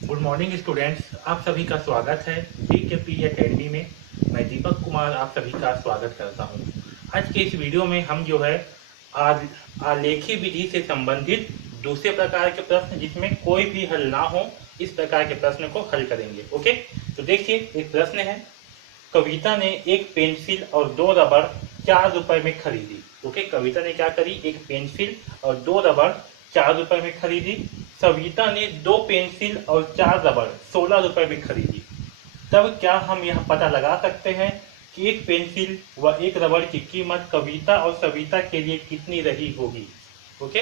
Good morning students, आप सभी का स्वागत है DKP एकेडमी में। मैं दीपक कुमार आप सभी का स्वागत करता हूं। आज के इस वीडियो में हम जो है आलेखी विधि से संबंधित दूसरे प्रकार के प्रश्न जिसमें कोई भी हल ना हो, इस प्रकार के प्रश्न को हल करेंगे। ओके, तो देखिए एक प्रश्न है। कविता ने एक पेंसिल और 2 रबड़ 4 रुपए में खरीदी। ओके, कविता ने क्या करी, एक पेंसिल और 2 रबड़ 4 रुपए में खरीदी। सविता ने 2 पेंसिल और 4 रबड़ 16 रुपए में खरीदी। तब क्या हम यह पता लगा सकते हैं कि एक पेंसिल व एक रबड़ की कीमत कविता और सविता के लिए कितनी रही होगी। ओके,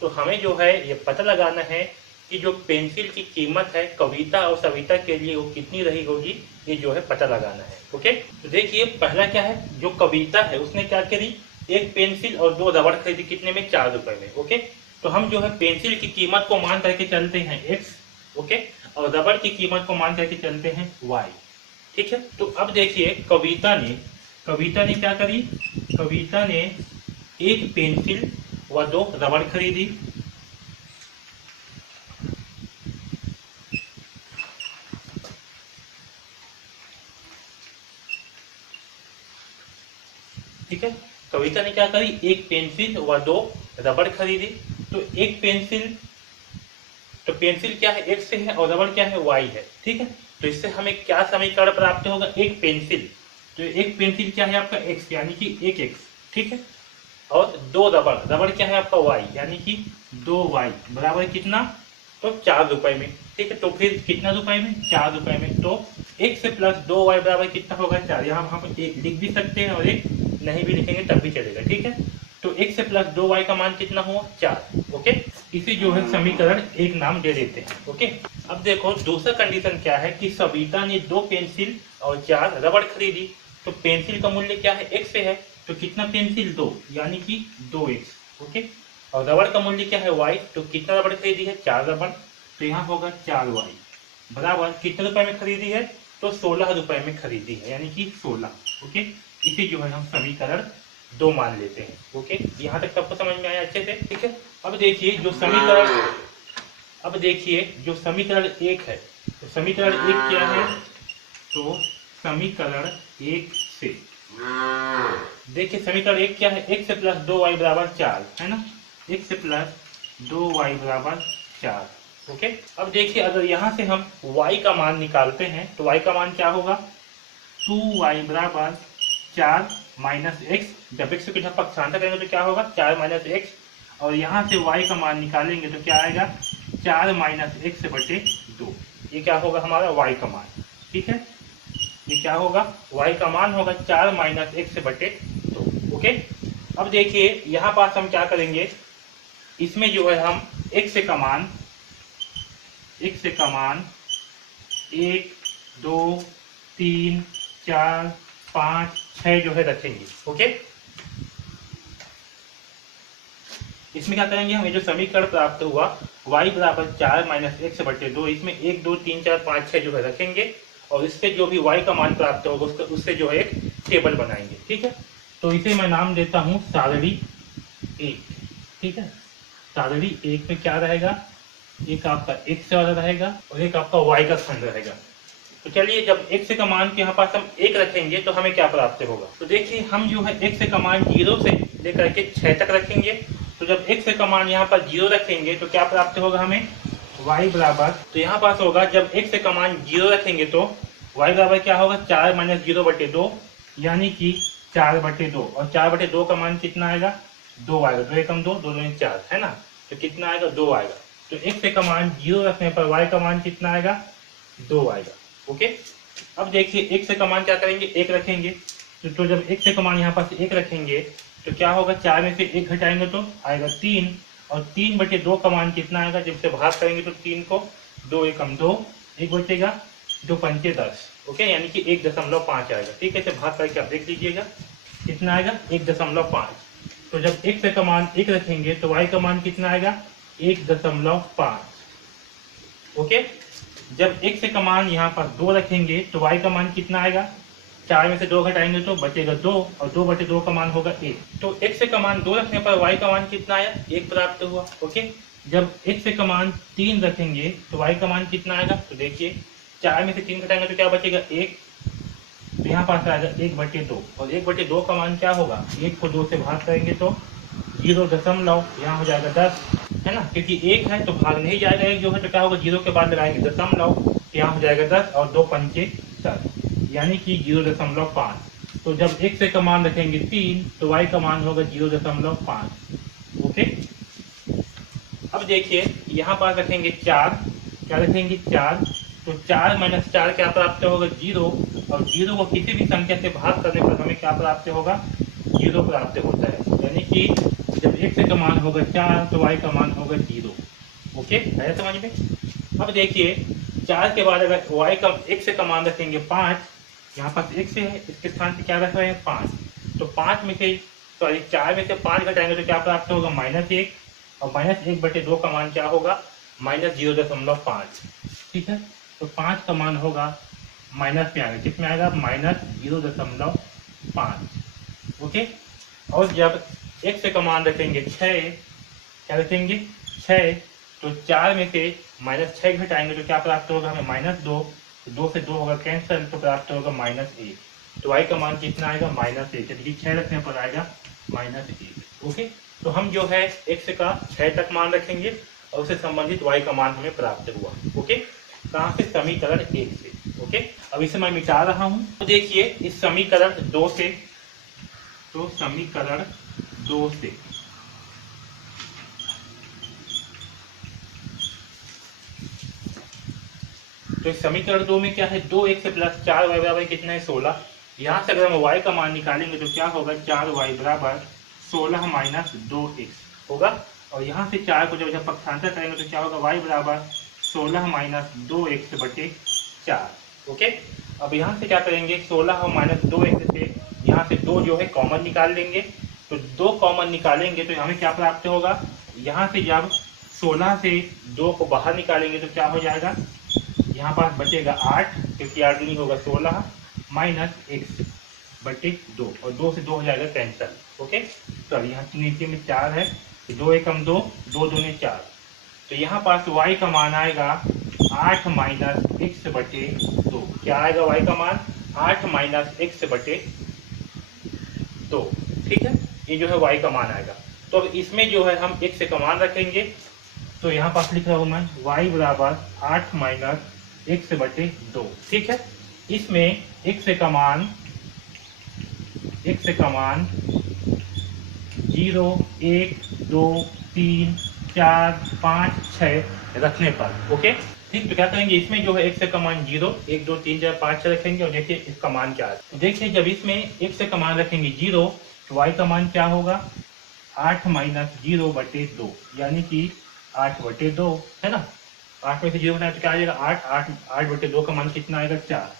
तो हमें जो है ये पता लगाना है कि जो पेंसिल की कीमत है कविता और सविता के लिए वो कितनी रही होगी, ये जो है पता लगाना है। ओके, तो देखिए पहला क्या है, जो कविता है उसने क्या करी, एक पेंसिल और 2 रबड़ खरीदी, कितने में, 4 रुपए में। ओके, तो हम जो है पेंसिल की कीमत को मान करके चलते हैं x, ओके, और रबड़ की कीमत को मान करके चलते हैं y। ठीक है, तो अब देखिए कविता ने क्या करी, कविता ने एक पेंसिल व 2 रबड़ खरीदी। ठीक है, कविता ने क्या करी, एक पेंसिल व 2 रबड़ खरीदी। तो एक पेंसिल, तो पेंसिल क्या है, x से है और रबड़ क्या है, y है। ठीक है, तो इससे हमें क्या समीकरण प्राप्त होगा, एक पेंसिल, तो एक पेंसिल क्या है आपका x यानी कि 1x। ठीक है, और 2 रबड़, रबड़ क्या है आपका y यानी कि 2y बराबर कितना, तो 4 रुपए में। ठीक है, तो फिर कितना रुपए में, 4 रुपए में। तो x प्लस 2y बराबर कितना होगा, 4। यहाँ पर एक लिख भी सकते हैं और एक नहीं भी लिखेंगे तब भी चलेगा। ठीक है, तो x प्लस 2y का मान कितना हुआ, 4। ओके, इसे जो है समीकरण 1 नाम दे देते हैं। ओके, अब देखो दूसरा कंडीशन क्या है कि सविता ने 2 पेंसिल और 4 रबड़ खरीदी। तो पेंसिल का मूल्य क्या है, x से है, तो कितना पेंसिल, 2 यानी कि 2x। ओके, और रबड़ का मूल्य क्या है, y, तो कितना रबड़ खरीदी है, 4 रबड़, तो यहाँ होगा 4y बराबर कितने रुपए में खरीदी है, तो 16 रुपए में खरीदी है यानी कि 16। ओके, इसे जो है हम समीकरण 2 मान लेते हैं। ओके, यहाँ तक सबको समझ में आया अच्छे से। ठीक है, अब देखिए जो समीकरण 1 है, तो समीकरण 1 क्या है, तो समीकरण 1 से देखिए समीकरण 1 क्या है, x प्लस 2y बराबर 4 है ना, x प्लस 2y बराबर 4। ओके, अब देखिए अगर यहाँ से हम y का मान निकालते हैं तो y का मान क्या होगा, 2y बराबर 4 माइनस x। जब x को जब पक्षांतर करेंगे तो क्या होगा, 4 माइनस x, और यहाँ से y का मान निकालेंगे तो क्या आएगा, 4 माइनस x बटे 2। ये क्या होगा हमारा y का मान। ठीक है, ये क्या होगा, y का मान होगा 4 माइनस x बटे 2। ओके, अब देखिए यहाँ पास हम क्या करेंगे, इसमें जो है हम x का मान 1, 2, 3, 4, 5, 6 जो है रखेंगे। ओके, इसमें क्या करेंगे हम, ये जो समीकरण प्राप्त हुआ y बराबर 4 माइनस x बटे 2, इसमें 1, 2, 3, 4, 5, 6 जो है रखेंगे, और इससे जो भी y का मान प्राप्त होगा उससे जो है एक टेबल बनाएंगे। ठीक है, तो इसे मैं नाम देता हूँ सारणी 1। ठीक है, सारणी 1 में क्या रहेगा, एक आपका x वाला रहेगा और एक आपका y का खंड रहेगा। तो चलिए जब x का मान के यहाँ पास हम 1 रखेंगे तो हमें क्या प्राप्त होगा, तो देखिए हम जो है x का मान 0 से लेकर के 6 तक रखेंगे। तो जब x का मान यहाँ पर 0 रखेंगे तो क्या प्राप्त होगा हमें, y बराबर, तो यहाँ पास होगा जब x का मान 0 रखेंगे तो y बराबर क्या होगा, 4 माइनस 0 बटे 2 यानी कि 4 बटे 2, और 4 बटे 2 का मान कितना आएगा, 2 आएगा, 2 एकम 2, 2 दूनी 4 है ना, तो कितना आएगा, 2 आएगा। तो x का मान 0 रखने पर y का मान कितना आएगा, 2 आएगा। ओके, अब देखिए x का मान क्या करेंगे, 1 रखेंगे, तो जब x का मान यहाँ पास 1 रखेंगे तो क्या होगा, 4 में से 1 घटाएंगे तो आएगा 3, और 3 बटे 2 का मान कितना आएगा, जब से भाग करेंगे तो 3 को, 2 एकम 2, 1 बचेगा, 2 पंचे 10। ओके, यानी कि 1.5 आएगा। ठीक है, इसे भाग करके आप देख लीजिएगा कितना आएगा, 1.5। तो जब x का मान 1 रखेंगे तो y का मान कितना आएगा, 1.5। ओके, जब x का मान यहाँ पर 2 रखेंगे तो y का मान कितना आएगा, 4 में से 2 घटाएंगे तो बचेगा 2, और 2 बटे 2 का मान होगा 1। तो x का मान 2 रखने पर y का मान कितना आया, 1 प्राप्त हुआ। ओके, जब x से का मान 3 रखेंगे तो y का मान कितना आएगा? तो देखिए 4 में से 3 घटाएंगे तो क्या बचेगा? 1। तो यहाँ पास आएगा 1/2 और 1/2 का मान क्या होगा? 1 को 2 से भाग करेंगे तो 0 यहाँ हो जाएगा 10, है ना, क्योंकि 1 है तो भाग नहीं जाएगा, 1 जो है तो क्या होगा? 0 के बाद लगाएंगे दशमलव, यहाँ हो जाएगा 10 और 2 पंचे 10 यानी कि 0.5। तो जब x से का मान रखेंगे 3 तो y का मान होगा 0.5। ओके, अब देखिए यहाँ पास रखेंगे 4, क्या रखेंगे? 4। तो 4 - 4 क्या प्राप्त होगा? 0, और 0 को किसी भी संख्या से भाग करने पर हमें क्या प्राप्त होगा? 0 प्राप्त होता है, यानी कि जब x का मान होगा 4 तो y का मान होगा 0। ओके, है समझ में? अब देखिए 4 के बाद अगर y का x का मान रखेंगे 5, यहाँ पास x है, इसके स्थान पे क्या रख रहे हैं? 5। तो 5 में से सॉरी 4 में से 5 घटाएंगे तो क्या प्राप्त होगा? -1, और -1/2 का मान क्या होगा? -0.5। ठीक है, तो 5 का मान होगा माइनस में आएगा, किस में आएगा? -0.5। ओके, और जब x का मान रखेंगे 6, क्या रखेंगे? 6। तो 4 में से -6 घटाएंगे तो क्या प्राप्त होगा हमें? -2। तो 2 से 2 होगा कैंसिल तो प्राप्त होगा -1। तो y का मान कितना आएगा? -1, यानी कि 6 रखने पर आएगा -1। ओके, तो हम जो है x का 6 तक मान रखेंगे और उससे संबंधित y का मान हमें प्राप्त हुआ। ओके, कहाँ से? समीकरण 1 से। ओके, अब इसे मैं मिटा रहा हूँ। तो देखिए इस समीकरण 2 से, तो समीकरण 2 से तो इस समीकरण 2 में क्या है? 2x + 4y बराबर कितना है? 16। यहाँ से अगर हम y का मान निकालेंगे तो क्या होगा? 4y बराबर 16 - 2x होगा, और यहाँ से 4 को जब पक्षांतर करेंगे तो क्या होगा? y बराबर 16 - 2x/4। ओके, अब यहाँ से क्या करेंगे? 16 - 2x से यहाँ से 2 जो है कॉमन निकाल लेंगे, तो 2 कॉमन निकालेंगे तो हमें क्या प्राप्त होगा? यहाँ से जब 16 से 2 को बाहर निकालेंगे तो क्या हो जाएगा? यहाँ पास बचेगा 8, क्योंकि 8 नहीं होगा 16 -x/2, और 2 से 2 हो जाएगा कैंसल। ओके, तो यहाँ नीचे में 4 है, तो 2 एकम 2, 2 दूनी 4। तो यहाँ पास y का मान आएगा 8 - x/2। क्या आएगा y का मान? 8 - x/2। ठीक है, ये जो है y का मान आएगा। तो अब इसमें जो है हम x का मान रखेंगे, तो यहाँ पास लिख रहा हूँ मैं y बराबर 8 - x/2। ठीक है, इसमें x का मान 0, 1, 2, 3, 4, 5, 6 रखने पर। ओके, ठीक, तो क्या करेंगे? इसमें जो है x का मान 0, 1, 2, 3, 4, 5, 6 रखेंगे, और देखिए इसका मान क्या है। तो देखिए जब इसमें x का मान रखेंगे 0 तो y का मान क्या होगा? 8 - 0/2, यानी कि 8/2, है ना। 8 में से 0 घटाए तो क्या आ जाएगा? 8/2 का मान कितना आएगा? 4।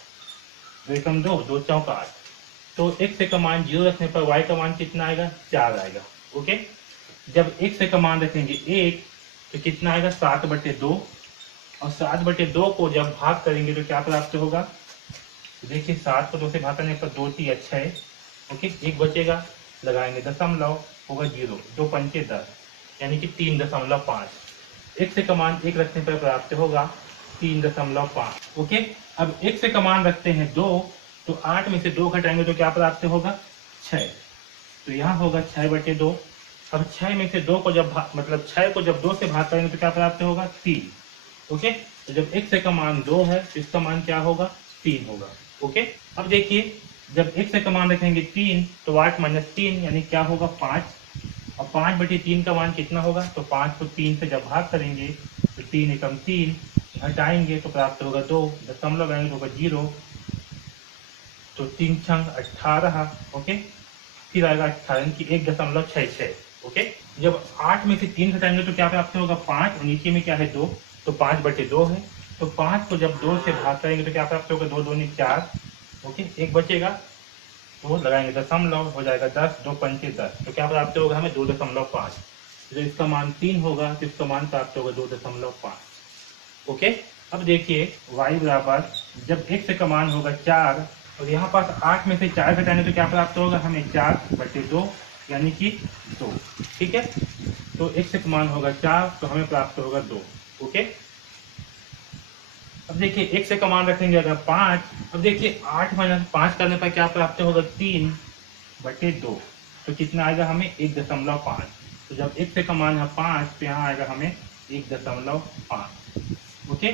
2 एकम 2, 2 चौका 8। तो x का मान 0 रखने पर y का मान कितना आएगा? 4 आएगा। ओके, जब x का मान रखेंगे 1 तो कितना आएगा? 7/2, और 7/2 को जब भाग करेंगे तो क्या प्राप्त होगा? तो देखिए 7 को 2 से भाग करने पर 2 3 6। ओके, 1 बचेगा, लगाएंगे दशमलव, होगा 0, 2 पंचे 10, यानी कि 3.5। x का मान 1 रखने पर प्राप्त होगा 3.5। ओके, अब x का मान रखते हैं 2, तो 8 में से 2 घटाएंगे तो क्या प्राप्त होगा? 6। तो यहाँ होगा 6/2। अब 6 में से 2 को जब मतलब 6 को जब 2 से भाग करेंगे तो क्या प्राप्त होगा? 3। ओके, तो जब x का मान 2 है तो इसका मान क्या होगा? 3 होगा। ओके, अब देखिए जब x का मान रखेंगे 3 तो 8 - 3 यानी क्या होगा? 5, और 5/3 का मान कितना होगा? तो 5 को 3 से जब भाग करेंगे तो 3 एकम 3, घटाएंगे तो प्राप्त होगा 2, दशमलव आएंगे तो होगा 0, तो 3 छंग 18। ओके, फिर आएगा 18 की 1.66। ओके, जब 8 में से 3 घटाएंगे तो क्या प्राप्त होगा? 5, और नीचे में क्या है? 2, तो 5/2 है, तो 5 को जब 2 से भाग करेंगे तो क्या प्राप्त होगा? 2 दूनी 4। ओके, 1 बचेगा, तो लगाएंगे दशमलव, हो जाएगा 10, 2 पंचे 10, तो क्या प्राप्त होगा हमें? 2.5। जब इसका मान 3 होगा तो इसका मान प्राप्त होगा 2.5। ओके, अब देखिए y बराबर जब x का मान होगा 4, और यहाँ पास 8 में से 4 घटाएंगे तो क्या प्राप्त होगा हमें? 4/2, यानी कि 2। ठीक है, तो x का मान होगा 4, तो हमें प्राप्त होगा 2। ओके, अब देखिए x का मान रखेंगे अगर 5, अब देखिए 8 माइनस 5 करने पर क्या प्राप्त होगा 3/2, तो कितना आएगा हमें 1.5। तो जब x का मान है 5 तो यहाँ आएगा हमें 1.5। ओके,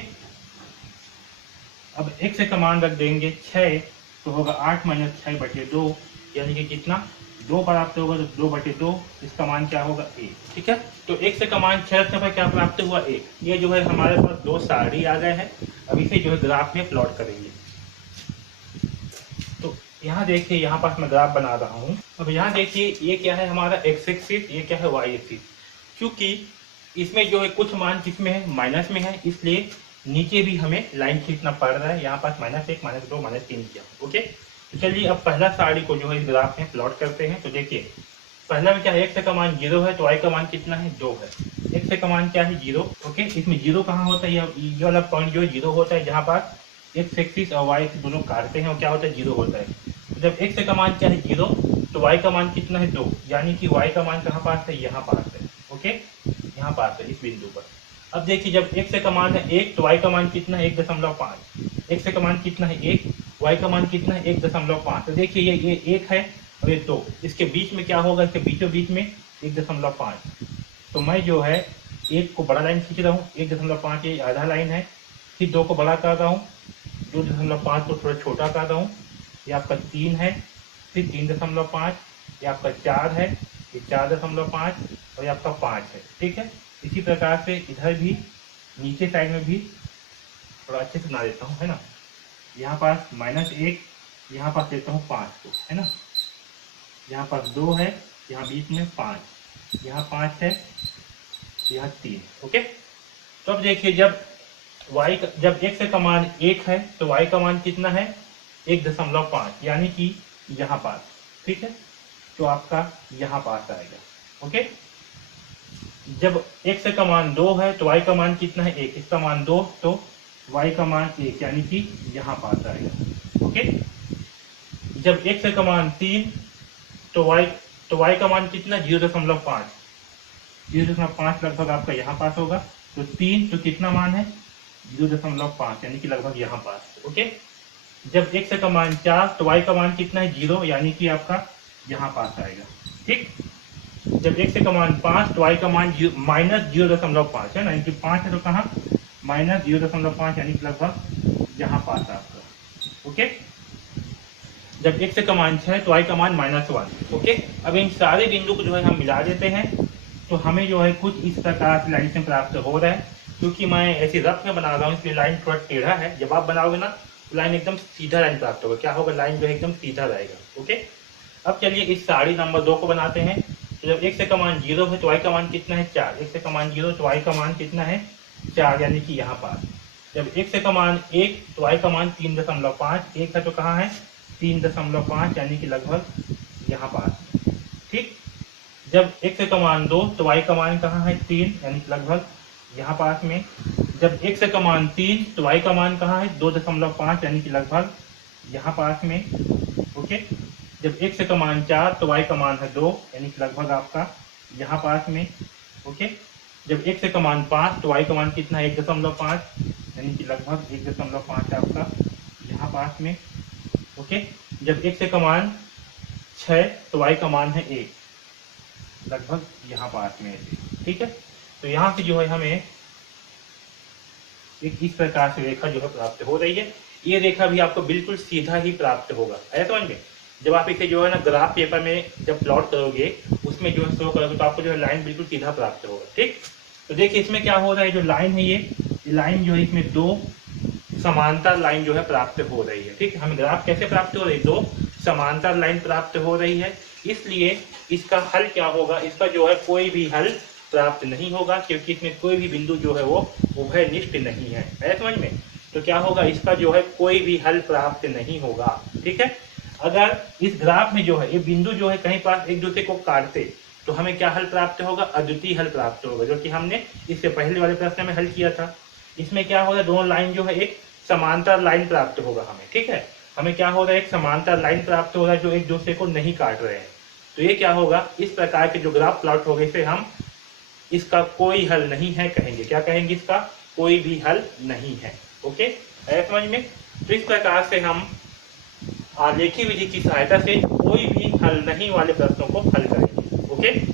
अब x का मान रख देंगे 6, तो होगा 8 माइनस 6/2, यानी कि कितना 2 प्राप्त होगा, तो 2/2 इसका मान क्या होगा 1। ठीक है, तो x का मान 6 रखने पर क्या प्राप्त हुआ 1। ये जो है हमारे पास दो सारणी आ गए हैं। अब इसे जो है ग्राफ में प्लॉट करेंगे। तो यहाँ देखिए, यहाँ पास मैं ग्राफ बना रहा हूँ। अब यहाँ देखिए ये क्या है हमारा x एक्सिस, ये क्या है y एक्सिस। क्योंकि इसमें जो है कुछ मान किसमें है, माइनस में है, इसलिए नीचे भी हमें लाइन खींचना पड़ रहा है। यहाँ पास -1, -2, -3 किया। ओके, तो चलिए अब पहला सारणी को जो है इस ग्राफ में प्लॉट करते हैं। तो देखिए पहला में क्या है, x का मान 0 है, तो y का मान कितना है 2 है। x का मान क्या है 0। ओके, इसमें 0 कहाँ होता है, ये वाला पॉइंट जो 0 होता है, जहाँ पर x एक्सिस और y एक्सिस दोनों काटते हैं, और क्या होता है 0 होता है। तो जब x का मान क्या है 0, तो y का मान कितना है 2, यानी कि y का मान कहाँ पास है, यहाँ पास है। ओके, यहाँ पास है इस बिंदु पर। अब देखिए जब x का मान है 1, तो y का मान कितना है 1.5। x का मान कितना है 1, y का मान कितना है 1.5। तो देखिए ये 1 है और ये 2, इसके बीच में क्या होगा, इसके बीचों बीच में 1.5। तो मैं जो है 1 को बड़ा लाइन खींच रहा हूँ, 1.5 ये आधा लाइन है, फिर 2 को बड़ा कर रहा हूँ, 2.5 को थोड़ा छोटा कर रहा हूँ, ये आपका 3 है, फिर 3.5, ये आपका 4 है, ये 4.5 और ये आपका 5 है। ठीक है, इसी प्रकार से इधर भी नीचे साइड में भी थोड़ा अच्छे से बना देता हूँ, है ना। यहाँ पास -1, यहाँ पास देता हूँ 5 को, है ना। यहाँ पास 2 है, यहाँ बीच में 5, यहाँ 5 है, यहाँ 3। ओके, तो अब देखिए जब जब x का मान 1 है, तो y का मान कितना है 1.5, यानी कि यहाँ पास। ठीक है, तो आपका यहाँ पास आएगा। ओके, जब x का मान 2 है, तो y का मान कितना है 1, इसका मान 2, तो y का मान 1, यानी कि यहाँ पास आएगा। ओके, जब x का मान 3, तो y का मान कितना 0.5, 0.5 लगभग आपका यहाँ पास होगा। तो 3 तो कितना मान है 0.5, यानी कि लगभग यहाँ पास। ओके, जब x का मान 4, तो y का मान कितना है 0, यानी कि आपका यहाँ पास आएगा। ठीक, जब x का मान 5, तो y का मान -0.5 है ना, इनकी 5 है, तो कहाँ -0.5, यानी कि लगभग यहाँ पास आपका। ओके, जब x का मान 6, तो y का मान -1। ओके, अब इन सारे बिंदु को जो है हम मिला देते हैं, तो हमें जो है कुछ इस प्रकार से लाइन से प्राप्त हो रहा है। क्योंकि मैं ऐसी रफ में बना रहा हूँ, इसलिए लाइन थोड़ा टेढ़ा है। जब आप बनाओगे ना, तो लाइन एकदम सीधा लाइन प्राप्त होगा। क्या होगा, लाइन जो है एकदम सीधा रहेगा। ओके, अब चलिए इस सारणी नंबर 2 को बनाते हैं। तो जब x का मान 0 है, तो y का मान कितना है 4। x का मान 0, तो y का मान कितना है 4, यानी कि यहाँ पास। जब x का मान 1, तो y का मान 3.5, 1 है तो कहाँ है 3.5, यानी कि लगभग यहाँ पास। ठीक, जब x का मान 2, तो y का मान कहाँ है 3, यानी कि लगभग यहाँ पास में। जब x का मान 3, तो y का मान कहाँ है 2.5, यानी कि लगभग यहाँ पास में। ओके, जब x का मान 4, तो y का मान है 2, यानी कि लगभग आपका यहाँ पास में। ओके, जब x का मान 5, तो y का मान कितना है 1.5, यानी कि लगभग 1.5 आपका यहाँ पास में। ओके, जब x का मान 6, तो y का मान है 1, लगभग यहाँ पास में। ठीक है, तो यहाँ से जो है हमें एक इस प्रकार से रेखा जो है प्राप्त हो रही है। ये रेखा भी आपको बिल्कुल सीधा ही प्राप्त होगा, है समझ में। जब आप इसे जो है ना ग्राफ पेपर में जब प्लॉट करोगे, उसमें जो है शो करोगे, तो आपको जो है लाइन बिल्कुल सीधा प्राप्त होगा। ठीक, तो देखिए इसमें क्या हो रहा है, जो लाइन है ये लाइन जो है, इसमें 2 समांतर लाइन जो है प्राप्त हो रही है। ठीक है, हमें ग्राफ कैसे प्राप्त हो रही है, 2 समांतर लाइन प्राप्त हो रही है। इसलिए इसका हल क्या होगा, इसका जो है कोई भी हल प्राप्त नहीं होगा, क्योंकि इसमें कोई भी बिंदु जो है वो उभयनिष्ठ नहीं है समझ में। तो क्या होगा, इसका जो है कोई भी हल प्राप्त नहीं होगा। ठीक है, अगर इस ग्राफ में जो है ये बिंदु जो है कहीं पास एक दूसरे को काटते, तो हमें क्या हल प्राप्त होगा, अद्वितीय हल प्राप्त होगा, जो कि हमने इससे पहले वाले प्रश्न में हल किया था। इसमें क्या हो रहा है, दोनों लाइन जो है एक समांतर लाइन प्राप्त होगा हमें। ठीक है, हमें क्या हो रहा है, एक समांतर लाइन प्राप्त हो रहा है जो एक दूसरे को नहीं काट रहे हैं। तो ये क्या होगा, इस प्रकार के जो ग्राफ प्लॉट होगा, इसे हम इसका कोई हल नहीं है कहेंगे। क्या कहेंगे? इसका कोई भी हल नहीं है। ओके, आया समझ में? तो इस प्रकार से हम आलेखी विधि की सहायता से कोई भी हल नहीं वाले प्रश्नों को हल करेंगे। ओके।